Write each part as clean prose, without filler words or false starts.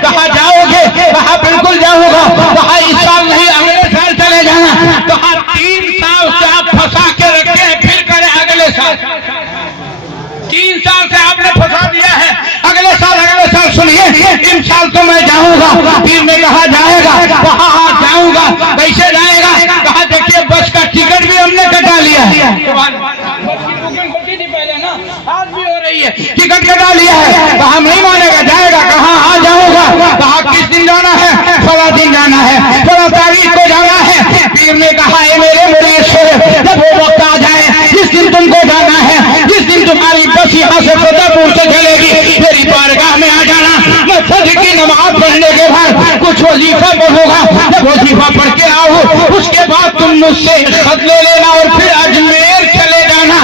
कहा जाओगे? कहा बिल्कुल जाऊंगा। कहा इस साल नहीं अगले साल चले जाना। कहा 3 साल से आप फंसा के रखे हैं, फिर करें अगले साल। 3 साल से आपने फंसा दिया है, अगले साल सुनिए इन साल तो मैं जाऊंगा। पीर ने कहा जाएगा? कहा हाँ जाऊंगा। कैसे जाएगा? कहा देखिए बस का टिकट भी हमने कटा लिया है। बस की बुकिंग होती थी पहले ना, आज भी हो रही है, टिकट कटा लिया है। कहा नहीं मानेगा, जाएगा? कहा हाँ जाऊंगा। कहा किस दिन जाना है? 16 दिन जाना है, 16 तारीख को जाना है। पीर ने कहा मेरे मुरीद जब वो वक्त आ जाए जिस दिन तुमको जाना है, जिस दिन तुम्हारी बस यहाँ से फतेहपुर से चलेगी, मेरी बारगाह में आ जाना। मैं फजर की नमाज पढ़ने के बाद कुछ वजीफा पढ़ूंगा। जब वजीफा पढ़ के आओ उसके बाद तुम मुझसे खत ले लेना और फिर अजमेर चले जाना।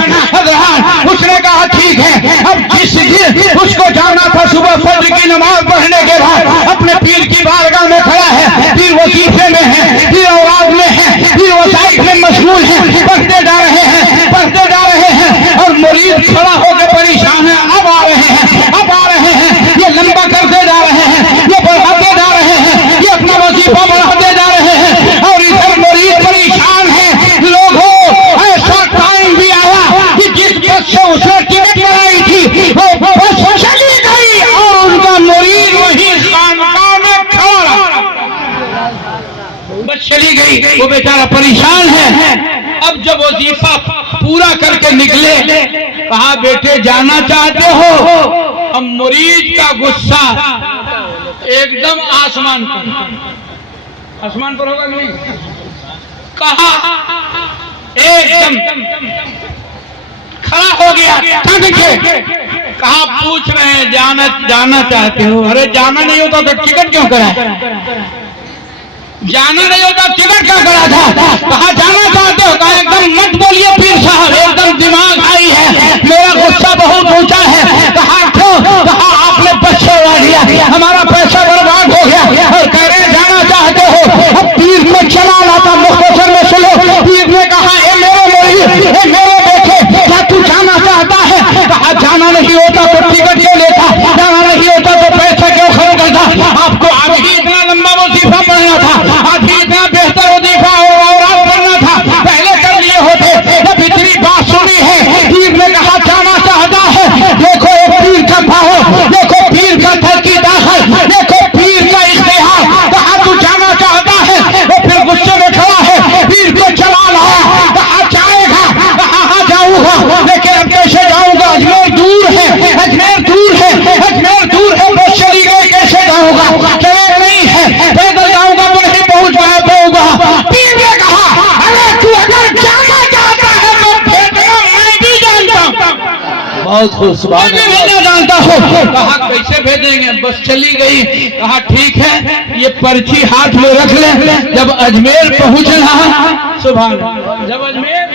उसने कहा ठीक है। अब जिस दिन उसको जाना था सुबह फजर की नमाज पढ़ने के बाद अपने पीर की बारगाह में खड़ा है, पीर वजीफे में है, पीर औराद में है, पीर वसाइफ में मशगूल है, पढ़ते जा रहे हैं, पढ़ते जा रहे हैं और मुरीद खड़ा होकर परेशान है। अब आ रहे हैं, अब आ रहे हैं, ये लंबा करते जा रहे हैं, ये बढ़ाते जा रहे हैं, ये अपना वजीफा बढ़ाते जा रहे हैं और इधर मुरीद परेशान है। लोगों ऐसा टाइम भी आया कि जिस बस से उसने टिकट कराई थी वो बस चली गई और उनका मुरीद वही खानकाह में खड़ा, बस चली गई। वो बेचारा परेशान है। अब जब वजीफा पूरा करके निकले, कहा बेटे जाना चाहते हो? अब मुरीद का गुस्सा एकदम आसमान पर होगा कि नहीं? कहा एकदम खड़ा हो गया, थक के। कहा पूछ रहे हैं जाना चाहते हो? अरे जाना नहीं होता तो टिकट क्यों करा? जाना नहीं होता टिकट क्या करा था? कहा जाना चाहते हो? कहा एकदम मत बोलिए पीर साहब, एकदम दिमाग आई है, मेरा गुस्सा बहुत ऊंचा है। कहा क्यों? कहा आपने बच्चे उड़ा दिया, हमारा पैसा बर्बाद हो गया और कह रहे जाना चाहते हो। अब पीर में चला लाता मुख्तसर में सुनो। पीर ने कहा ए मेरे बेटे क्या तू जाना चाहता है? कहा जाना नहीं होता तो टिकट क्यों लेता, जाना नहीं होता तो पैसा क्यों खर्च करता? आपको आज ही इतना लंबा वजीफा पढ़ना था, आज ही इतना बेहतर वजीफा और पढ़ना था, पहले कर लिए होते। जब इतनी बात सुनी है, पीर ने कहा जाना चाहता है। देखो पीर का भाव, देखो पीर का धरती दाखिल, देखो पीर का इश्तिहार। कहा तू जाना चाहता है? वो फिर गुस्से में खड़ा है, पीर को चला लाया। कहा जाएगा? कहा हाँ जाऊंगा, लेकिन अब कैसे जाऊंगा? अजमेर दूर है, अजमेर दूर है, अजमेर दूर है, बस चली गई, कैसे जाऊंगा? ट्रेन नहीं है, पैदल जाऊंगा तो नहीं पहुंच पाऊंगा। पीर ने कहा अरे तू अगर जाना चाहता है तो भेजना मैं भी जानता हूं। बहुत खुश बात भेजना जानता हूं। कहा कैसे भेजेंगे? बस चली गई। कहा ठीक है, ये पर्ची हाथ में रख ले। जब अजमेर पहुंचना, सुभान अल्लाह, जब अजमेर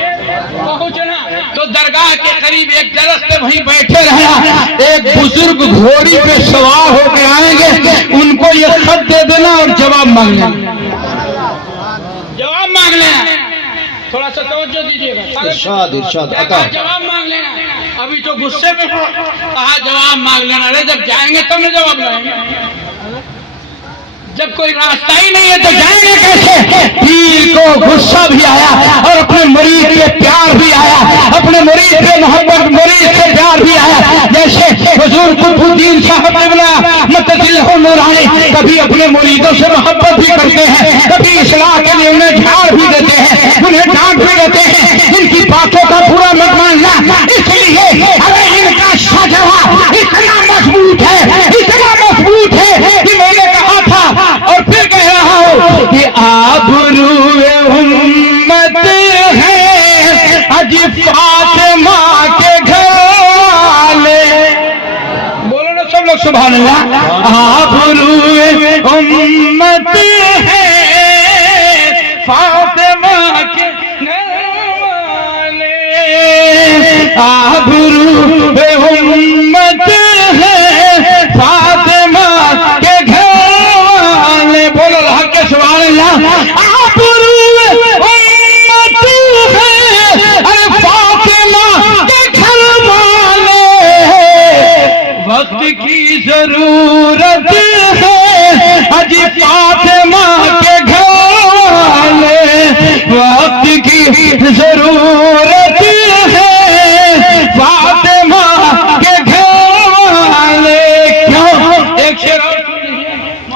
पहुंचना तो दरगाह के करीब एक दरख्त पे वहीं बैठे रहना। एक बुजुर्ग घोड़ी पे सवार होकर आएंगे, उनको ये खत दे देना और जवाब मांग लेना, जवाब मांग लेना। थोड़ा सा तवज्जो दीजिएगा, इरशाद जवाब मांग लेना। अभी तो गुस्से में हो, कहा जवाब मांग लेना। अरे जब जाएंगे तब न जवाब लाएंगे, जब कोई रास्ता ही नहीं है तो जाएंगे कैसे? पीर को गुस्सा भी आया और अपने मरीज पे प्यार भी आया, अपने मरीज पे मोहब्बत, मरीज से प्यार भी आया। जैसे हुजूर कुतुबुद्दीन साहब मतदिल्लाह नूरानी कभी अपने मुरीदों से मोहब्बत भी करते हैं, कभी इस्लाह के लिए उन्हें झाड़ भी देते हैं, उन्हें डांट भी देते हैं। इनकी बातों का पूरा मत मानना, इसलिए अरे इनका सजवा इतना मजबूत है, इतना मजबूत है कि मैंने कहा था और फिर कह रहा हूं कि आबरूए उम्मत है अज फातिमा के घर वाले। बोलो ना सब लोग सुभान अल्लाह। आबरूए उम्मत है फातिमा के घर वाले, आबरूए उम्मत है फातिमा के घर। बोलो हक के सुभान अल्लाह। आबरूए उम्मत है अरे फातिमा के घर वाले, वक्त की जरूरत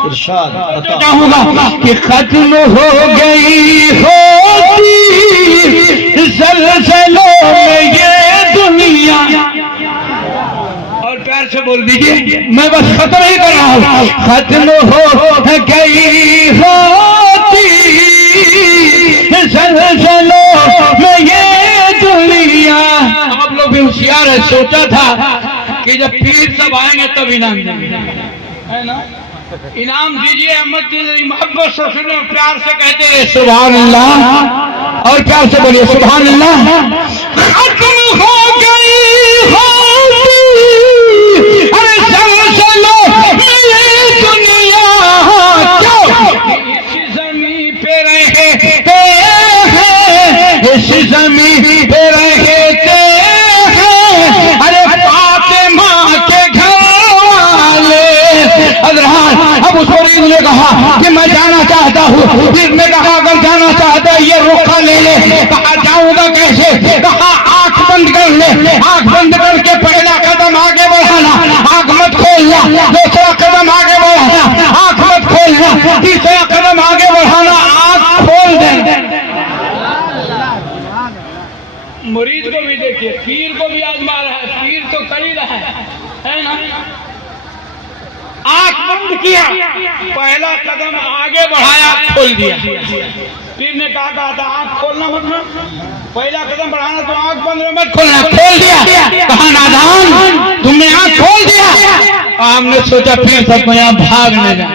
चाहूंगा कि खत्म हो गई होती ज़लज़लों में ये दुनिया। और प्यार से बोल दीजिए, मैं बस खत्म ही कर रहा हूँ। खत्म हो गई होती ज़लज़लों में ये दुनिया। आप लोग भी होशियार है, सोचा था कि जब पीर सब आएंगे तब इनाम देंगे, है ना? इनाम दीजिए, अहमद मोहब्बत से प्यार से कहते रहे सुभान अल्लाह, और प्यार से बोलिए सुभान अल्लाह। खत्म हो गई होती अरे ज़लज़लों में ये दुनिया, क्यों इस ज़मीन पे रहते हैं, इस ज़मीन पे रहते हैं। अरे फातिमा के घर वाले अब उस मरीज ने कहा कि मैं जाना चाहता हूँ। फिर ने कहा अगर जाना चाहता है ये रोका ले ले। कहा जाऊंगा कैसे? कहा आंख बंद कर ले, आंख बंद करके पहला कदम आगे बढ़ाना, आंख मत खोलना। दूसरा कदम आगे बढ़ाना, आंख मत खोलना। तीसरा कदम आगे बढ़ाना, आंख खोल दे। मरीज को भी देखिए, पीर को भी आजमा रहा है, पीर तो कर ही रहा है ना? आंख बंद किया, पहला कदम आगे बढ़ाया, खोल दिया। पीर ने कहा था आंख खोलना मत, पहला कदम बढ़ाना तो आंख बंद मत खोलना, खोल दिया। कहा नादान तुमने आंख खोल दिया। हमने सोचा पीर सबको यहाँ भागने जाए।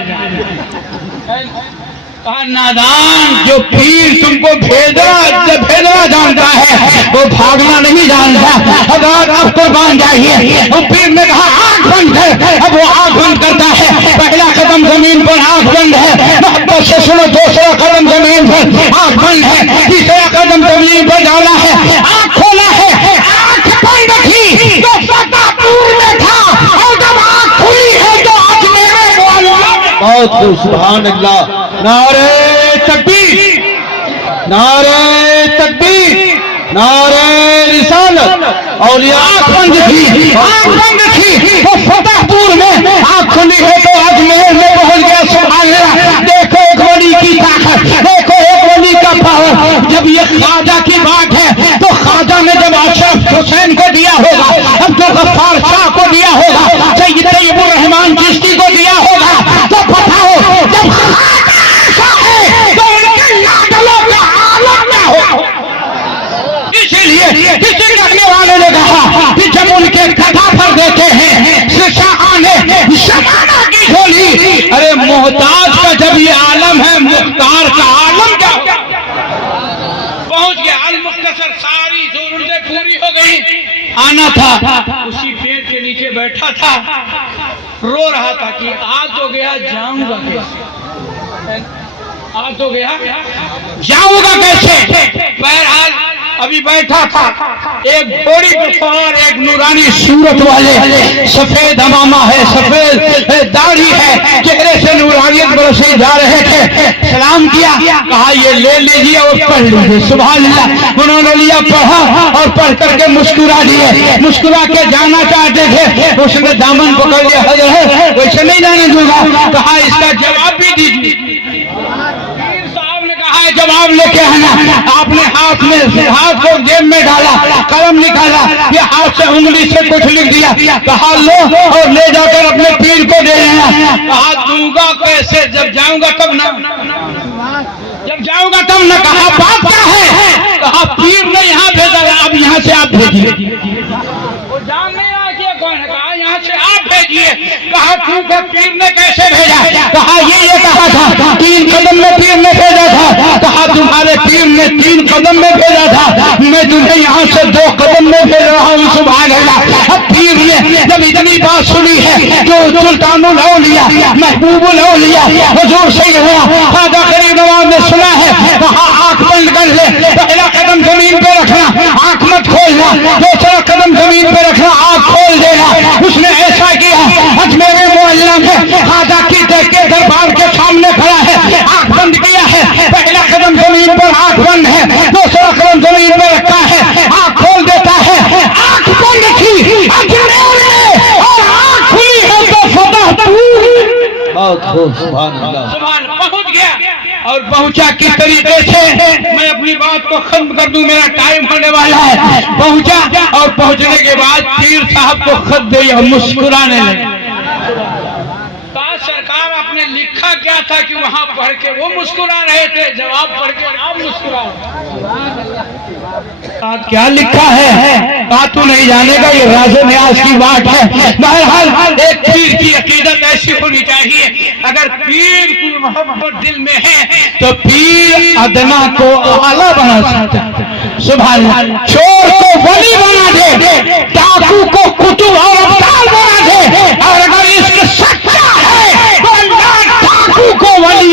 कहा नादान, जो पीर तुमको भेजना जानता है वो भागना नहीं जानता। अब आप कुर्बान जाइए। और पीर ने कहा आंख बंद है। अब वो आंख बंद करता है, पहला कदम जमीन पर, आंख बंद है। मोहब्बत से सुनो, दूसरा कदम जमीन पर, आंख बंद है। तीसरा कदम जमीन पर डाला है, आंख खोला है, आंख बंद थी तो फतेहपुर में था, और जब आंख खुली है तो आज मेरे बहुत खूब, सुभान अल्लाह। नारे तकबीर, नारे तकबीर, नारे रिसालत। और ये आंख बंद थी, आंख बंद थी वो फतेहपुर में, आंख खुली है तो अजमेर में पहुंच गया। सुभान अल्लाह। देखो एक वली की ताकत, देखो एक वली का पावर। जब ये ख्वाजा की बात है तो ख्वाजा ने जब अशरफ हुसैन को दिया होगा, अब्दुल गफ्फार शाह को दिया होगा, सैयद तैयबुर रहमान चिश्ती को दिया होगा, तो बताओ जब तो उनके लाडलों का आलम क्या हो। इसीलिए किसी रखने वाले ने कहा कि जब उनके कथा पर देते हैं शाह ने शमाना की खोली। अरे मोहताज का जब ये आलम है, मुख्तार का आलम क्या पहुंच गया। अल मुख्तसर सारी जरूरतें पूरी हो गई, आना था। उसी पेड़ के नीचे बैठा था, रो रहा था कि आज तो गया, जाऊंगा कैसे, आज तो गया, जाऊंगा कैसे। बहरहाल अभी बैठा था, एक घोड़ी पे सवार एक नूरानी सूरत वाले, सफेद अमामा है, सफेद दाढ़ी है, चेहरे से नूरानियत बरसे जा रहे थे। सलाम किया, कहा ये ले लीजिए और पढ़ लीजिए। सुभान अल्लाह। उन्होंने लिया, पढ़ा और पढ़ करके मुस्कुरा दिए। मुस्कुरा के जाना चाहते थे, उसने दामन पकड़ लिया, हजरत वैसे नहीं जाने दूंगा। कहा इसका जवाब भी दीजिए। जवाब लेके आना। आपने हाथ में, हाथ को जेब में डाला, कलम निकाला, ये हाथ से उंगली से कुछ लिख दिया। कहा लो और ले जाकर अपने पीर को दे देना। कहा दूंगा कैसे, जब जाऊंगा तब ना, जब जाऊंगा तब ना। कहा बात क्या है? कहा पीर ने यहाँ भेजा, अब यहाँ से आप भेजिए। वो जान नहीं आया कि कौन है। कहा यहाँ से आप भेजिए। कहा ठीक है, पीर ने कैसे भेजा? कहा ये कहा था 3 कदम में पीर ने भेजा था। कहा तुम्हारे पीर ने 3 कदम में भेजा था, मैं तुम्हें यहाँ से 2 कदम में भेज रहा हूँ। सुभान अल्लाह। अब पीर ने जब इतनी बात सुनी है जो सुल्तानुल औलिया, महबूबुल औलिया हुजूर सैयदना ख्वाजा गरीब नवाज ने सुना है, कहा आंख बंद कर ले, पहला कदम जमीन पे रखना, आंख मत खोलना, दूसरा कदम जमीन पे रखना, आंख खोल देना। उसने ऐसा किया। अजमेर मोहल्ला में ख्वाजा की के दरबार के सामने खड़ा है, आंख बंद किया है, पहला कदम जमीन पर, आंख बंद है, दूसरा कदम जमीन पर रखा है, आंख खोल देता है। आंख बंद थी अजमेर में और आंख खुली है तो फतेहपुर। बहुत खूब, सुभान अल्लाह। सुभान पहुंच गया और पहुंचा किस तरीके से, मैं अपनी बात को खत्म कर दूं, मेरा टाइम होने वाला है। पहुंचा और पहुंचने के बाद पीर साहब को खत दिया, मुस्कुराने लगे। कहा सरकार आपने लिखा क्या था कि वहां पढ़ के वो मुस्कुरा रहे थे, जवाब पढ़ के आप मुस्कुरा। क्या लिखा है? कहा तू नहीं जानेगा, ये राज़े न्याज़ की बात है। बहरहाल एक पीर की अकीदत ऐसी होनी चाहिए, अगर पीर की मोहब्बत दिल में है तो पीर अदना को आला बना सकता है। सुभान अल्लाह। चोर को वली बना दे, डाकू को कुतुब और अब्दाल बना दे, और अगर इसका सच्चा है तो अल्लाह डाकू को वली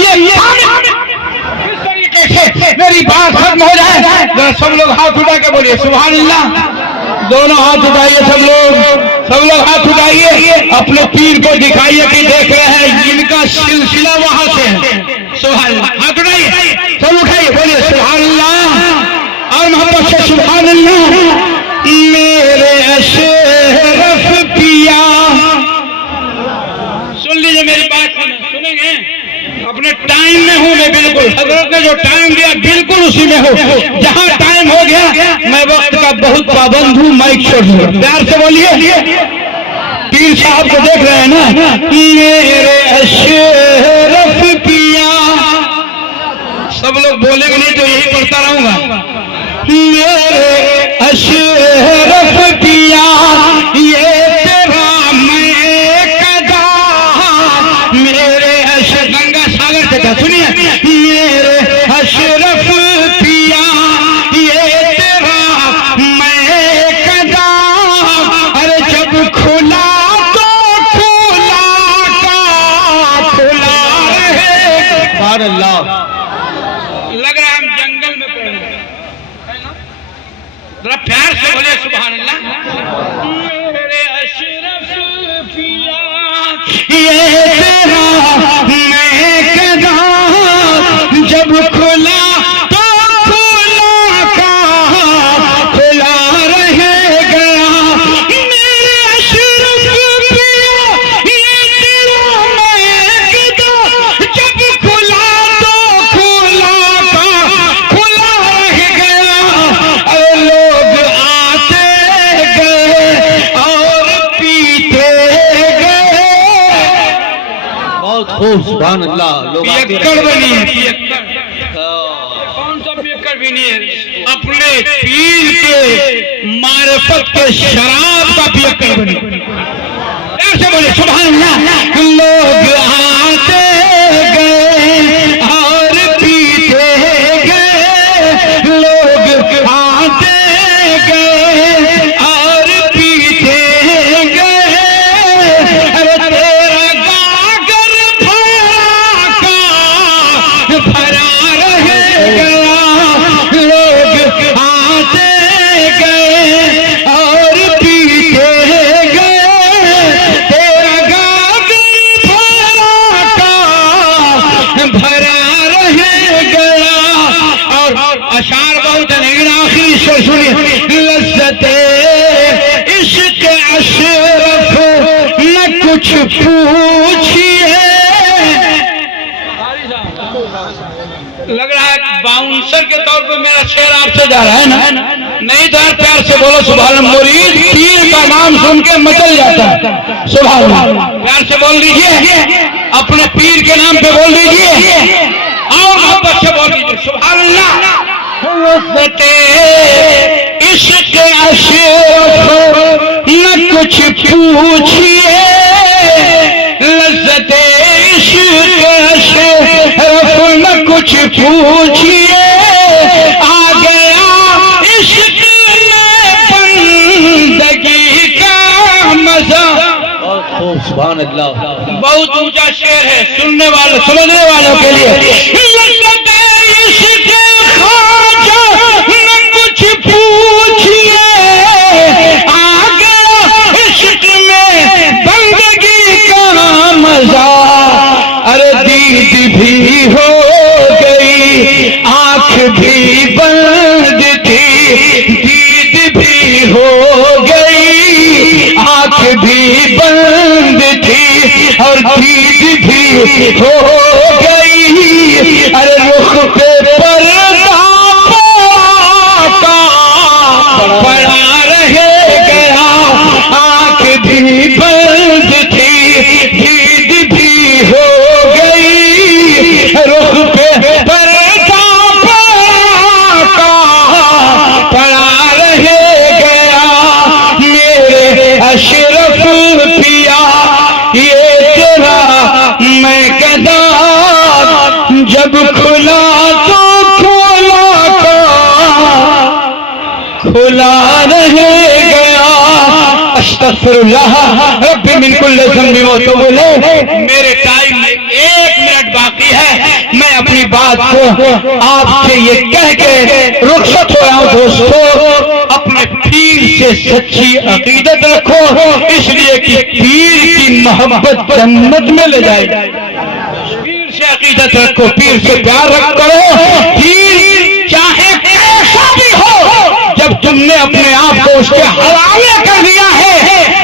मेरी बात खत्म हो जाए। सब लोग हाथ उठा के बोलिए सुभान अल्लाह। दोनों हाथ उठाइए, सब लोग हाथ उठाइए, अपने पीर को दिखाइए कि देख रहे हैं इनका सिलसिला वहां से है। सुभान अल्लाह, हाथ उठाइए, सब उठाइए, बोलिए सुभान अल्लाह और मोहब्बत से सुभान अल्लाह। मेरे अशरफ पिया, सुन लीजिए मेरी बात, सुनेंगे? अपने टाइम में हूं मैं, बिल्कुल हजरत ने जो टाइम दिया बिल्कुल उसी में हूं। जहां टाइम हो गया मैं वक्त का बहुत पाबंद हूं, माइक छोड़ दूंगा। प्यार से बोलिए, पीर साहब को देख रहे हैं ना। मेरे अशरफ पिया, सब लोग बोलेंगे नहीं तो यही पढ़ता रहूंगा। मेरे अशरफ पिया ये तेरा मैं कदा, मेरे गंगा सागर से था, सुनिए। मेरे अशरफ पिया ये तेरा मैं कदा, अरे जब खुला तो खुला का खुला रहे। सुभान अल्लाह। लग रहा है हम जंगल में पड़े हैं। जरा प्यार से बोले सुभान अल्लाह। मेरे अशरफ पिया ये तेरा मैं कदा, जब खुला तो खुला का खुला रहेगा। मेरे अशरफ पिया ये तेरा मैं कदा, जब खुला तो खुला का खुला रहेगा। और लोग आते गए और पीते गए। बहुत खूब, सुभान अल्लाह। लोग आते पियक्कड़ रहे। बनी है, पियक्कड़। कौन सा पियक्कड़ भी नहीं है, अपने पीर के मारिफत के शराब का पियक्कड़ बनी। ऐसे बोले सुभान अल्लाह। लोग आते गए और पीते गए, लोग आते गए और पीते गए। अरे तेरा गागर भरा रहेगा। लोग आते गए और पीते गए, तेरा गागर भरा रहेगा। और अशार बहुत है, लेकिन आखिरी शेर सुनिए। लज्जते इश्क अशरफ न कुछ पूछिए। लग रहा है बाउंसर के तौर पे मेरा शेर आपसे जा रहा है ना? नहीं तो यार प्यार से बोलो सुभान अल्लाह। मुरीद पीर का नाम सुन के मचल जाता है। सुभान अल्लाह, प्यार से बोल दीजिए, अपने पीर के नाम पे बोल दीजिए और मोहब्बत से बोल दीजिए सुभान अल्लाह। इश्क अशरफ न कुछ पूछिए, लज्जते इश्क अशरफ न कुछ पूछिए। आ गया इश्क में बंदगी का मजा। बहुत खूब, सुभान अल्लाह। बहुत ऊंचा शेर है, सुनने वालों समझने वालों के लिए। लज्जते इश्क ख्वाजा न कुछ पूछिए, आ गया इश्क में बंदगी का मजा। अरे दीद भी हो गई, आंख भी बंद थी, दीद भी हो गई, आंख भी बंद थी और दीद भी हो गई, अरे रुख पे पर्दा पड़ा रह गया, आंख भी बंद थी, नींद भी हो गई, रुख पे पर्दा पड़ा रह गया, मेरे अशरफ पिया ये तेरा मैं गदा, जब खुला तो खुला रह गया। अस्तगफिरुल्लाह रब्बी मिन कुल्ली ज़ंबि व तूबु इलैह। मेरे टाइम में 1 मिनट बाकी है, मैं अपनी बात को आपसे ये कह के रुखसत हो रहा हूं। दोस्तों, अपने पीर से सच्ची अकीदत रखो, इसलिए कि पीर की मोहब्बत जन्नत में ले जाएगी। पीर से अकीदत रखो, पीर से प्यार करो, पीर चाहे कैसा भी हो, जब तुमने अपने आप को उसके हवाले कर दिया है,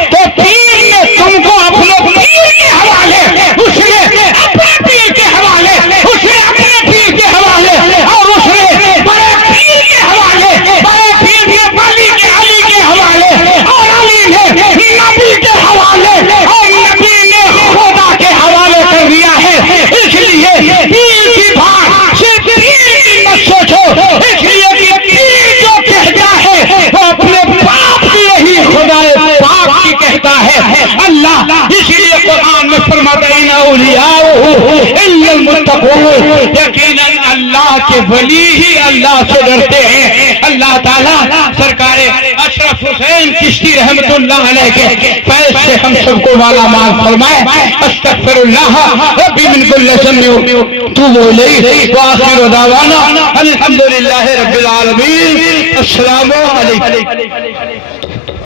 तो पीर ने तुमको अपने पीर के हवाले, उसने अपने पीर के हवाले, उसने अपने पीर के हवाले, और उसने बड़े पीर के हवाले, बड़े पीर ने वली के अली के हवाले, और अली ने नबी के हवाले, और नबी ने खुदा के हवाले कर दिया है। इसलिए पीर की बात सिर्फ पीर की मत सोचो, इसलिए कि पीर जो कहता है वो अपने बाप की नहीं, खुदा पाक की कहता है। अल्लाह इसलिए कुरान में फरमाता है इन्ना औलियाहु इल्लल मुत्तकून, यकीनन अल्लाह के वली ही अल्लाह से डरते हैं। अल्लाह ताला सरकारे अशरफ हुसैन चिश्ती रहमतुल्लाह अलैह के फैज से हम सबको माला माल फरमाए। अस्तगफिरुल्लाह रब्बी मिन कुल्ली ज़ंबि व तूबु इलैहि, व आखिरु दावाना अल्हम्दुलिल्लाहि रब्बिल आलमीन। अस्सलामु अलैकुम।